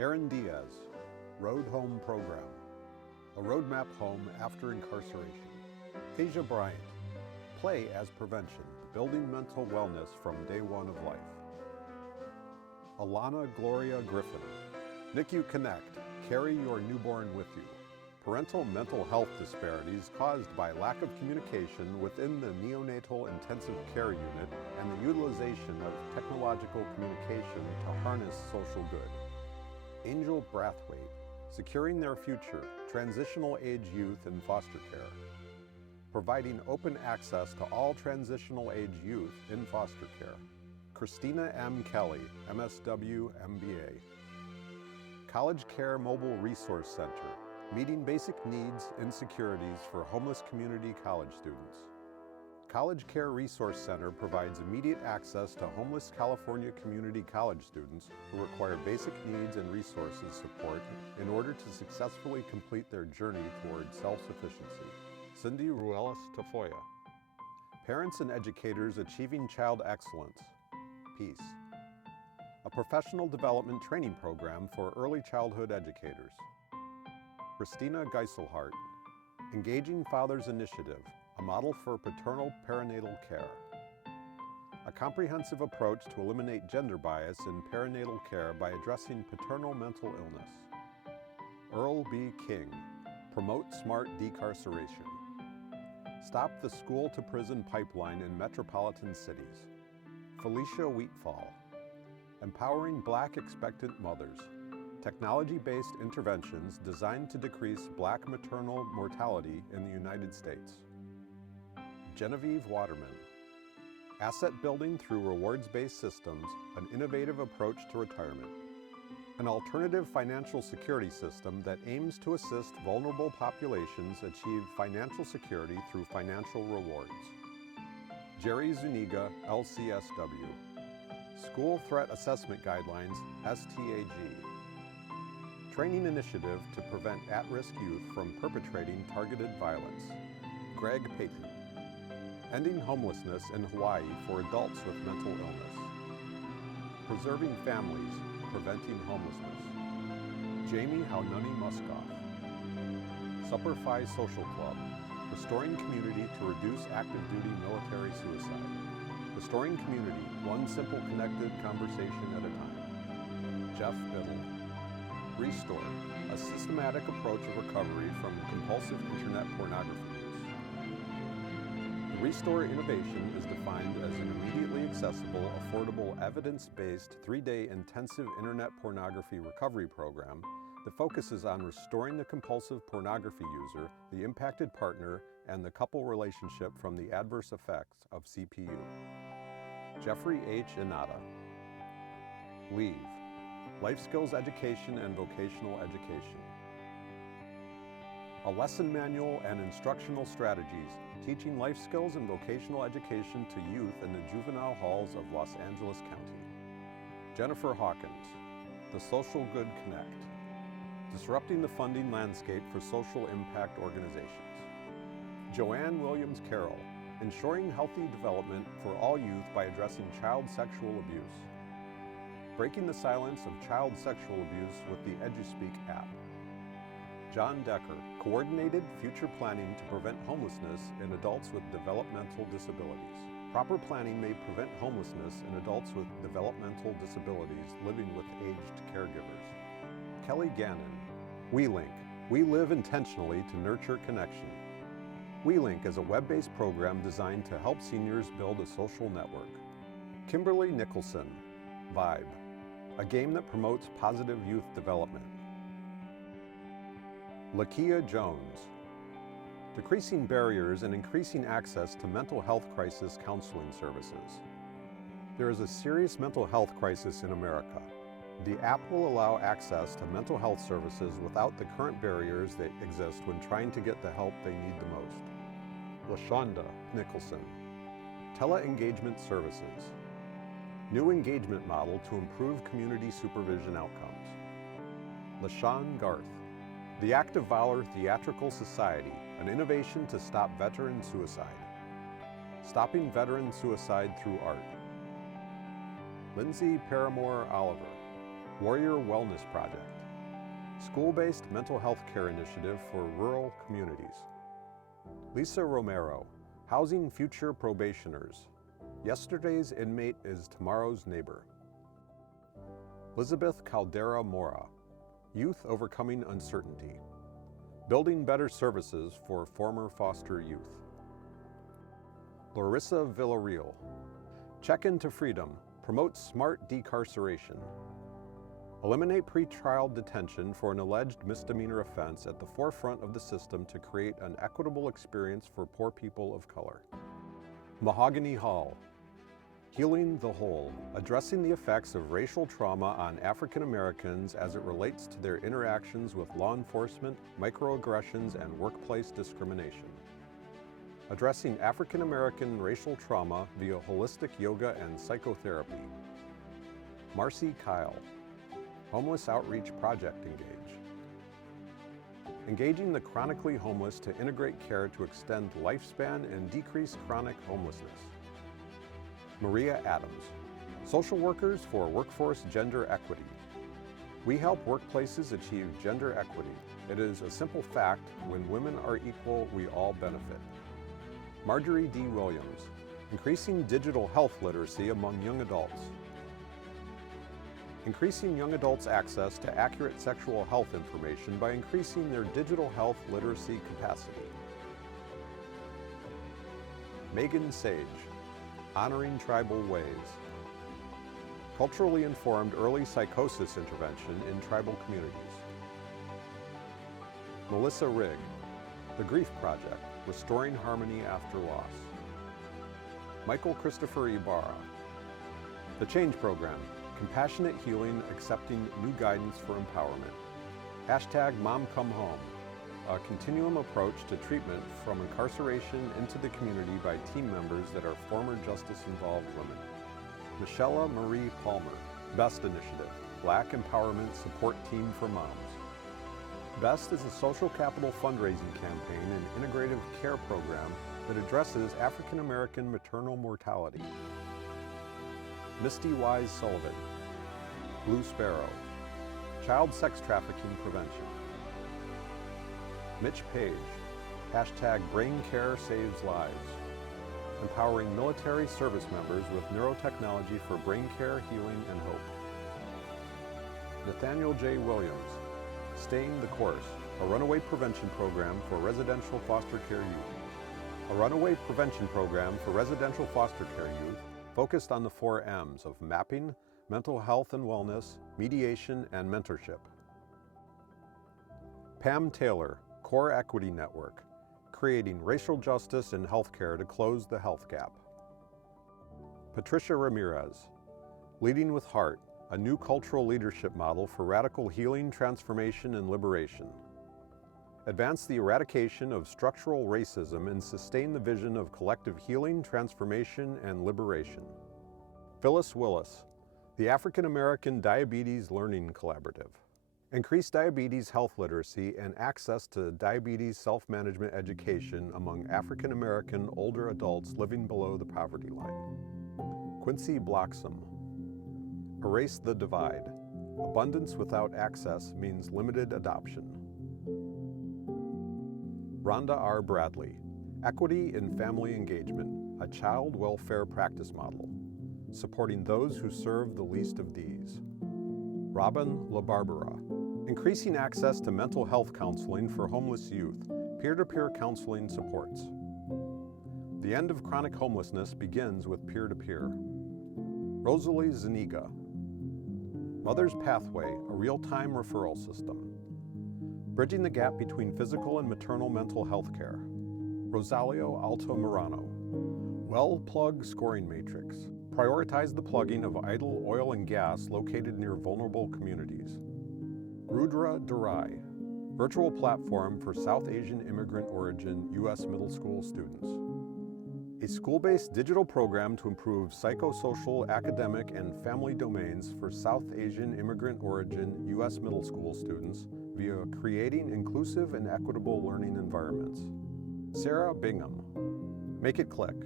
Aaron Diaz, Road Home Program, a roadmap home after incarceration. Tasia Bryant, Play as Prevention, building mental wellness from day one of life. Alana Gloria Griffin, NICU Connect, carry your newborn with you. Parental mental health disparities caused by lack of communication within the neonatal intensive care unit and the utilization of technological communication to harness social good. Angel Brathwaite, securing their future, transitional age youth in foster care. Providing open access to all transitional age youth in foster care. Christina M. Kelly, MSW, MBA. College Care Mobile Resource Center, meeting basic needs, insecurities for homeless community college students. College Care Resource Center provides immediate access to homeless California community college students who require basic needs and resources support in order to successfully complete their journey toward self-sufficiency. Cindy Ruelas Tafoya. Parents and Educators Achieving Child Excellence, Peace. A professional development training program for early childhood educators. Christina Geiselhart, Engaging Fathers Initiative, a model for paternal perinatal care. A comprehensive approach to eliminate gender bias in perinatal care by addressing paternal mental illness. Earl B. King, Promote Smart Decarceration. Stop the school-to-prison pipeline in metropolitan cities. Felicia Wheatfall, Empowering Black Expectant Mothers. Technology-based interventions designed to decrease Black maternal mortality in the United States. Genevieve Waterman, Asset Building Through Rewards-Based Systems, an Innovative Approach to Retirement. An alternative financial security system that aims to assist vulnerable populations achieve financial security through financial rewards. Jerry Zuniga, LCSW, School Threat Assessment Guidelines, STAG. Training Initiative to Prevent At-Risk Youth from Perpetrating Targeted Violence. Greg Payton, Ending Homelessness in Hawaii for Adults with Mental Illness. Preserving Families, Preventing Homelessness. Jamie Haunani Muskoff, Supperfy Social Club, Restoring Community to Reduce Active Duty Military Suicide. Restoring Community, one simple connected conversation at a time. Jeff Biddle, Restore, a systematic approach of recovery from compulsive internet pornography use. The Restore innovation is defined as an immediately accessible, affordable, evidence-based 3-day intensive internet pornography recovery program that focuses on restoring the compulsive pornography user, the impacted partner, and the couple relationship from the adverse effects of CPU. Jeffrey H. Inata, Leave, Life Skills Education and Vocational Education. A lesson manual and instructional strategies teaching life skills and vocational education to youth in the juvenile halls of Los Angeles County. Jennifer Hawkins, The Social Good Connect, Disrupting the Funding Landscape for Social Impact Organizations. Joanne Williams Carroll, Ensuring Healthy Development for All Youth by Addressing Child Sexual Abuse. Breaking the Silence of Child Sexual Abuse with the EduSpeak app. John Decker, Coordinated Future Planning to Prevent Homelessness in Adults with Developmental Disabilities. Proper planning may prevent homelessness in adults with developmental disabilities living with aged caregivers. Kelly Gannon, WeLink, We Live Intentionally to Nurture Connection. WeLink is a web-based program designed to help seniors build a social network. Kimberly Nicholson, Vibe, a game that promotes positive youth development. Lakia Jones, Decreasing Barriers and Increasing Access to Mental Health Crisis Counseling Services. There is a serious mental health crisis in America. The app will allow access to mental health services without the current barriers that exist when trying to get the help they need the most. LaShonda Nicholson, Tele-Engagement Services. New engagement model to improve community supervision outcomes. LaShawn Garth, The Active Valor Theatrical Society, an innovation to stop veteran suicide. Stopping veteran suicide through art. Lindsay Paramore Oliver, Warrior Wellness Project, school-based mental health care initiative for rural communities. Lisa Romero, housing future probationers. Yesterday's inmate is tomorrow's neighbor. Elizabeth Caldera Mora, youth overcoming uncertainty. Building better services for former foster youth. Larissa Villarreal, Check into Freedom, promotes smart decarceration. Eliminate pretrial detention for an alleged misdemeanor offense at the forefront of the system to create an equitable experience for poor people of color. Mahogany Hall, Healing the Whole, addressing the effects of racial trauma on African Americans as it relates to their interactions with law enforcement, microaggressions, and workplace discrimination. Addressing African American racial trauma via holistic yoga and psychotherapy. Marcy Kyle, Homeless Outreach Project Engage. Engaging the chronically homeless to integrate care to extend lifespan and decrease chronic homelessness. Maria Adams, Social Workers for Workforce Gender Equity. We help workplaces achieve gender equity. It is a simple fact, when women are equal, we all benefit. Marjorie D. Williams, Increasing Digital Health Literacy Among Young Adults. Increasing young adults' access to accurate sexual health information by increasing their digital health literacy capacity. Megan Sage, Honoring Tribal Ways. Culturally informed early psychosis intervention in tribal communities. Melissa Rigg, The Grief Project, Restoring Harmony After Loss. Michael Christopher Ibarra, The Change Program, Compassionate Healing, Accepting New Guidance for Empowerment. Hashtag Mom Come Home, a continuum approach to treatment from incarceration into the community by team members that are former justice-involved women. Michelle Marie Palmer, BEST Initiative, Black Empowerment Support Team for Moms. BEST is a social capital fundraising campaign and integrative care program that addresses African American maternal mortality. Misty Wise Sullivan, Blue Sparrow, Child Sex Trafficking Prevention. Mitch Page, hashtag Brain Care Saves Lives, empowering military service members with neurotechnology for brain care, healing, and hope. Nathaniel J. Williams, Staying the Course, a runaway prevention program for residential foster care youth. A runaway prevention program for residential foster care youth focused on the 4 M's of mapping, mental health and wellness, mediation, and mentorship. Pam Taylor, Core Equity Network, creating racial justice in healthcare to close the health gap. Patricia Ramirez, Leading with Heart, a new cultural leadership model for radical healing, transformation, and liberation. Advance the eradication of structural racism and sustain the vision of collective healing, transformation, and liberation. Phyllis Willis, the African American Diabetes Learning Collaborative. Increase diabetes health literacy and access to diabetes self-management education among African American older adults living below the poverty line. Quincy Bloxam, Erase the Divide. Abundance without access means limited adoption. Rhonda R. Bradley, Equity in Family Engagement, a child welfare practice model, supporting those who serve the least of these. Robin LaBarbera, Increasing access to mental health counseling for homeless youth, peer-to-peer counseling supports. The end of chronic homelessness begins with peer-to-peer. Rosalie Zuniga, Mother's Pathway, a real-time referral system. Bridging the gap between physical and maternal mental health care. Rosalio Alto Morano, Well Plug Scoring Matrix. Prioritize the plugging of idle oil and gas located near vulnerable communities. Rudra Durai, virtual platform for South Asian immigrant origin U.S. middle school students. A school-based digital program to improve psychosocial, academic, and family domains for South Asian immigrant origin U.S. middle school students via creating inclusive and equitable learning environments. Sarah Bingham, Make It Click,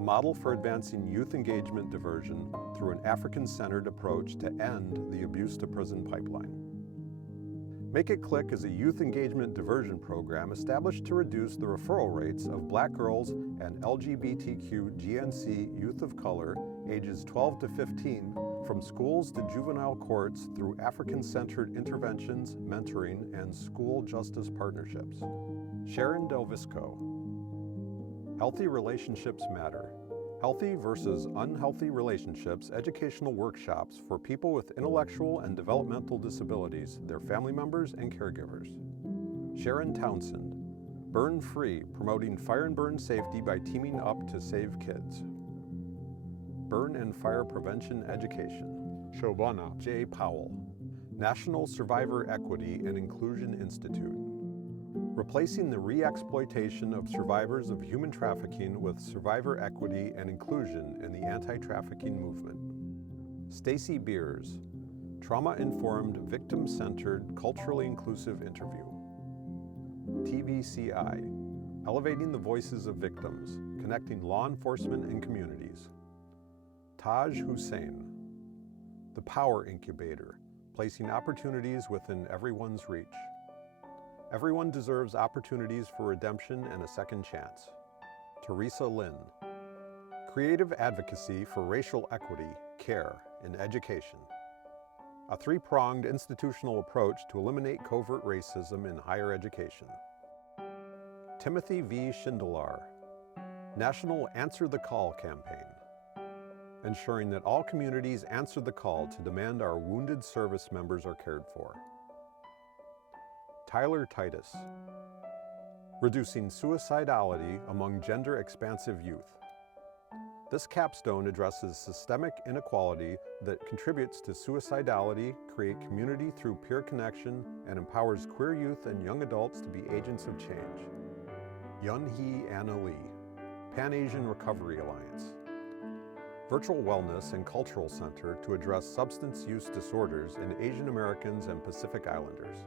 a model for advancing youth engagement diversion through an African-centered approach to end the abuse-to-prison pipeline. Make It Click is a youth engagement diversion program established to reduce the referral rates of Black girls and LGBTQ GNC youth of color ages 12 to 15 from schools to juvenile courts through African-centered interventions, mentoring, and school justice partnerships. Sharon Del Visco. Healthy Relationships Matter. Healthy versus Unhealthy Relationships educational workshops for people with intellectual and developmental disabilities, their family members, and caregivers. Sharon Townsend. Burn Free, promoting fire and burn safety by teaming up to save kids. Burn and Fire Prevention Education. Shobana J. Powell. National Survivor Equity and Inclusion Institute. Replacing the re-exploitation of survivors of human trafficking with survivor equity and inclusion in the anti-trafficking movement. Stacy Beers. Trauma-informed, victim-centered, culturally inclusive interview. TVCI. Elevating the voices of victims, connecting law enforcement and communities. Taj Hussain. The Power Incubator, placing opportunities within everyone's reach. Everyone deserves opportunities for redemption and a second chance. Teresa Lynn. Creative advocacy for racial equity, care, and education. A three-pronged institutional approach to eliminate covert racism in higher education. Timothy V. Schindler. National Answer the Call campaign. Ensuring that all communities answer the call to demand our wounded service members are cared for. Tyler Titus. Reducing suicidality among gender-expansive youth. This capstone addresses systemic inequality that contributes to suicidality, create community through peer connection, and empowers queer youth and young adults to be agents of change. Yun-Hee Anna Lee. Pan-Asian Recovery Alliance. Virtual Wellness and Cultural Center to address substance use disorders in Asian Americans and Pacific Islanders.